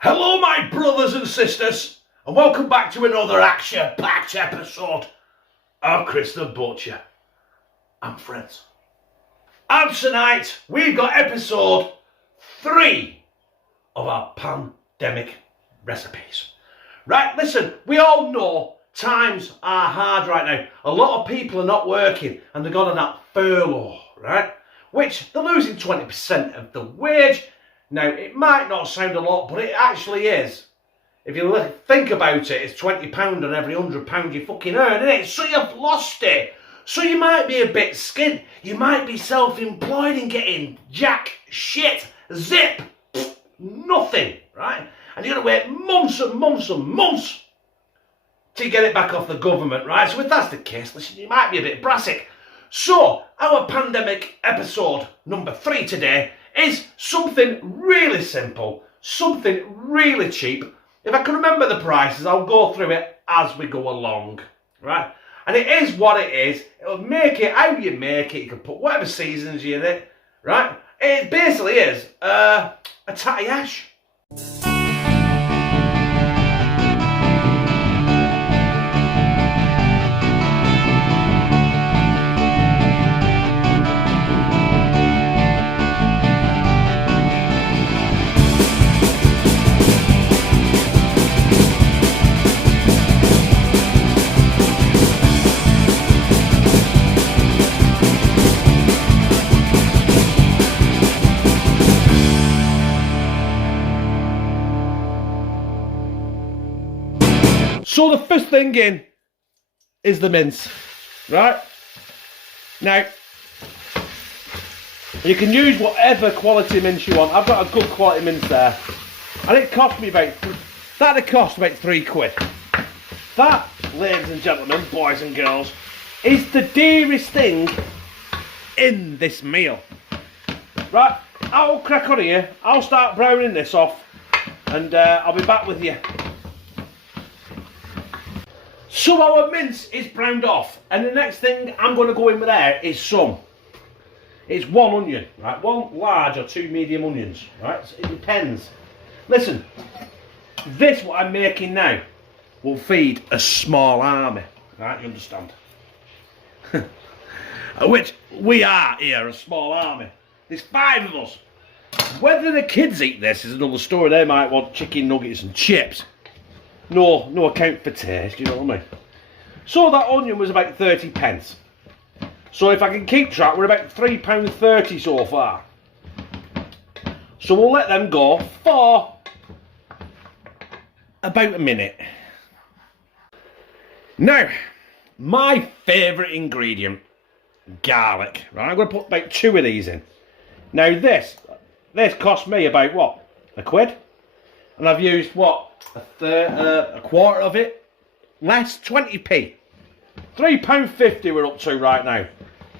Hello, my brothers and sisters, and welcome back to another action-packed episode of Chris the Butcher and Friends. And tonight, we've got episode 3 of our pandemic recipes. Right, listen, we all know times are hard right now. A lot of people are not working and they've got on that furlough, right? Which they're losing 20% of the wage. Now, it might not sound a lot, but it actually is. If you think about it, it's £20 on every £100 you fucking earn, isn't it? So you've lost it. So you might be a bit skint. You might be self-employed and getting jack shit, zip, nothing, right? And you're going to wait months and months and months to get it back off the government, right? So if that's the case, listen, you might be a bit brassic. So, our pandemic episode number 3 today is something really simple, something really cheap. If I can remember the prices, I'll go through it as we go along, right? And it is what it is. It'll make it how you make it. You can put whatever seasons you in it, right? It basically is a tatty ash. So the first thing in is the mince, right? Now, you can use whatever quality mince you want. I've got a good quality mince there. And it cost me about, that'd cost about £3. That, ladies and gentlemen, boys and girls, is the dearest thing in this meal. Right, I'll crack on here. I'll start browning this off and I'll be back with you. So our mince is browned off, and the next thing I'm going to go in with there is it's 1 onion, right? 1 large or 2 medium onions, right? So it depends. Listen, this what I'm making now will feed a small army, right? You understand? Which we are here, a small army. There's 5 of us. Whether the kids eat this is another story. They might want chicken nuggets and chips. No account for taste, you know what I mean? So that onion was about 30p. So if I can keep track, we're about £3.30 so far. So we'll let them go for about a minute. Now, my favourite ingredient, garlic. Right, I'm going to put about 2 of these in. Now this cost me about what? £1? And I've used what? A quarter of it, less, 20p. £3.50 we're up to right now.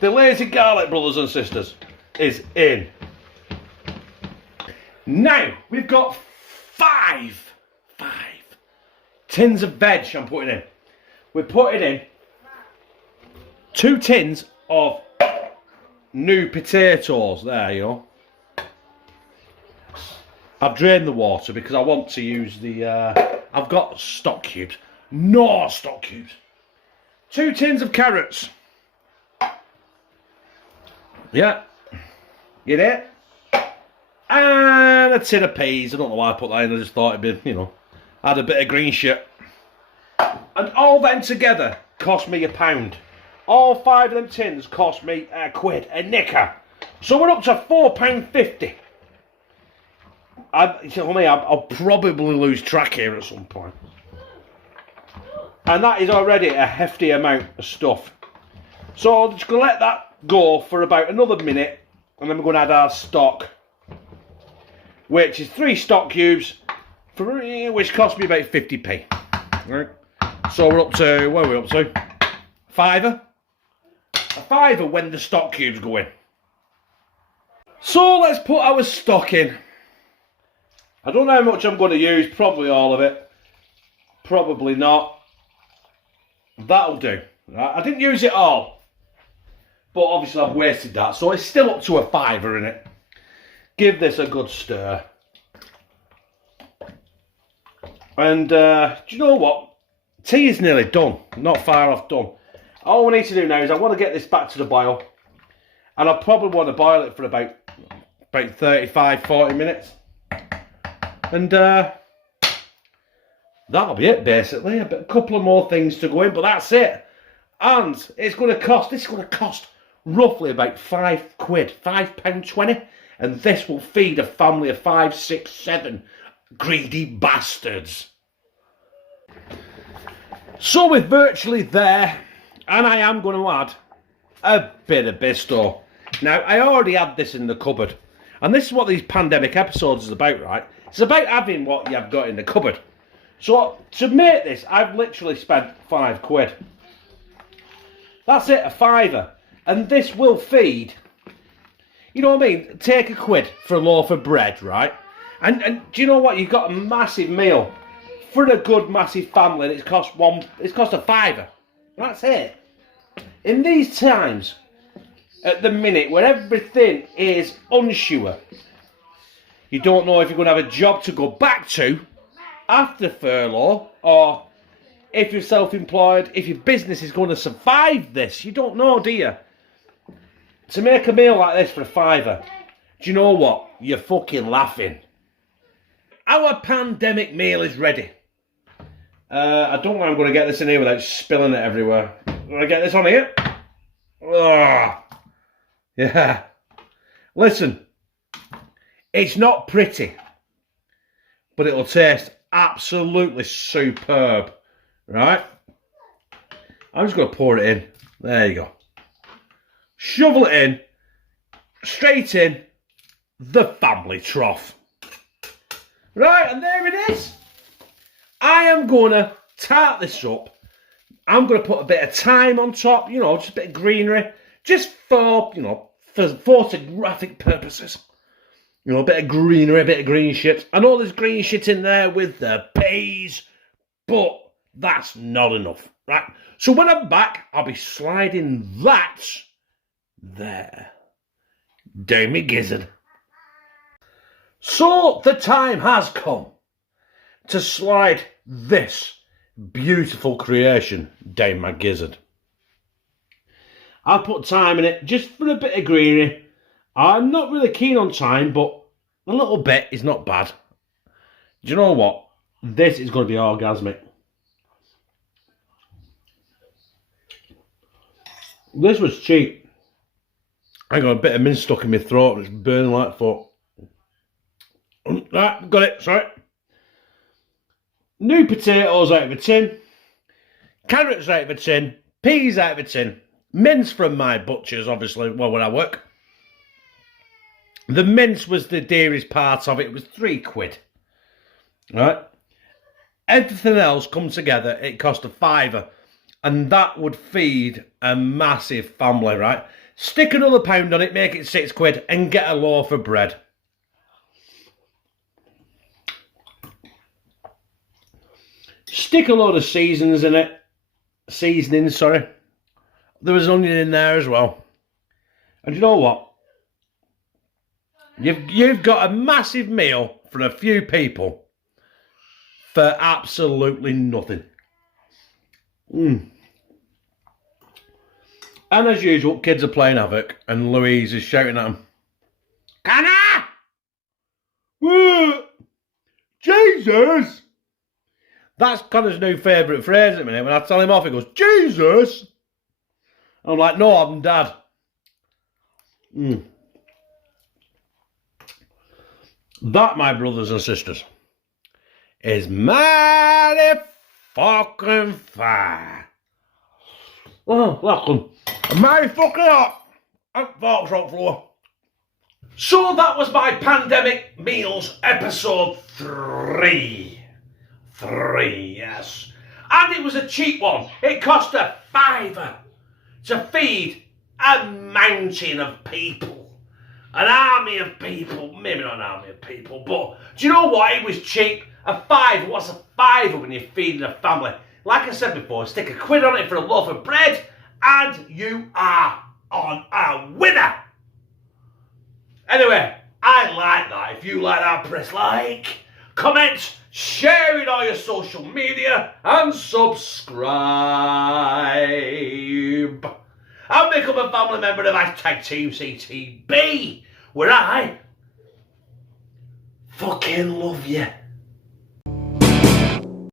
The lazy garlic, brothers and sisters, is in. Now we've got 5 tins of veg I'm putting in. We're putting in 2 tins of new potatoes there, you know. I've drained the water because I want to use the, I've got stock cubes. No stock cubes. 2 tins of carrots. Yeah. Get it? And a tin of peas. I don't know why I put that in. I just thought it'd be, you know, add a bit of green shit. And all them together cost me £1. All 5 of them tins cost me £1, a nicker. So we're up to £4.50. I'll probably lose track here at some point. And that is already a hefty amount of stuff. So I'm just going to let that go for about another minute. And then we're going to add our stock. Which is 3 stock cubes. Which cost me about 50p. Right. So we're up to, what are we up to? £5. A £5 when the stock cubes go in. So let's put our stock in. I don't know how much I'm going to use, probably all of it. Probably not. That'll do. Right? I didn't use it all. But obviously I've wasted that. So it's still up to a £5 in it. Give this a good stir. And do you know what? Tea is nearly done. Not far off done. All we need to do now is I want to get this back to the boil. And I probably want to boil it for about 35, 40 minutes. And that'll be it, basically. A couple of more things to go in, but that's it. And it's going to cost, this is going to cost roughly about £5, £5.20. And this will feed a family of 5, 6, 7 greedy bastards. So we're virtually there, and I am going to add a bit of Bisto. Now, I already had this in the cupboard, and this is what these pandemic episodes is about, right? It's about having what you've got in the cupboard. So, to make this, I've literally spent £5. That's it, a fiver. And this will feed, you know what I mean? Take £1 for a loaf of bread, right? And do you know what? You've got a massive meal for a good massive family, and it's cost a fiver. That's it. In these times, at the minute, where everything is unsure, you don't know if you're going to have a job to go back to after furlough, or if you're self-employed, if your business is going to survive this. You don't know, do you? To make a meal like this for a fiver, do you know what? You're fucking laughing. Our pandemic meal is ready. I don't know how I'm going to get this in here without spilling it everywhere. Will I get this on here? Oh, yeah. Listen, it's not pretty, but it'll taste absolutely superb, right? I'm just going to pour it in. There you go. Shovel it in, straight in the family trough. Right, and there it is. I am going to tart this up. I'm going to put a bit of thyme on top, you know, just a bit of greenery, just for, you know, for photographic purposes. You know, a bit of greenery, a bit of green shit. I know there's green shit in there with the peas, but that's not enough, right? So when I'm back, I'll be sliding that there down my gizzard. So the time has come to slide this beautiful creation down my gizzard. I'll put thyme in it just for a bit of greenery. I'm not really keen on thyme, but a little bit is not bad. Do you know what? This is going to be orgasmic. This was cheap. I got a bit of mint stuck in my throat and it's burning like fuck. Right, got it, sorry. New potatoes out of a tin. Carrots out of a tin. Peas out of a tin. Mince from my butcher's, obviously, well, where I work. The mince was the dearest part of it. It was £3. Right? Everything else come together, it cost a fiver. And that would feed a massive family, right? Stick another pound on it, make it £6, and get a loaf of bread. Stick a load of seasonings in it. Seasonings, sorry. There was onion in there as well. And you know what? You've got a massive meal for a few people for absolutely nothing. And as usual, kids are playing havoc, and Louise is shouting at them, "Connor! What? Jesus!" That's Connor's new favourite phrase at the minute. When I tell him off, he goes, "Jesus!" I'm like, "No, I'm Dad." That, my brothers and sisters, is mighty fucking fine. Oh, welcome. Mighty fucking hot. And forks on floor. So that was my pandemic meals episode 3. 3, yes. And it was a cheap one. It cost a fiver to feed a mountain of people. An army of people. Maybe not an army of people, but do you know what? It was cheap. A fiver. What's a fiver when you're feeding a family? Like I said before, stick £1 on it for a loaf of bread, and you are on a winner. Anyway, I like that. If you like that, press like, comment, share in all your social media, and subscribe. And become a family member of #teamctb, where I fucking love you.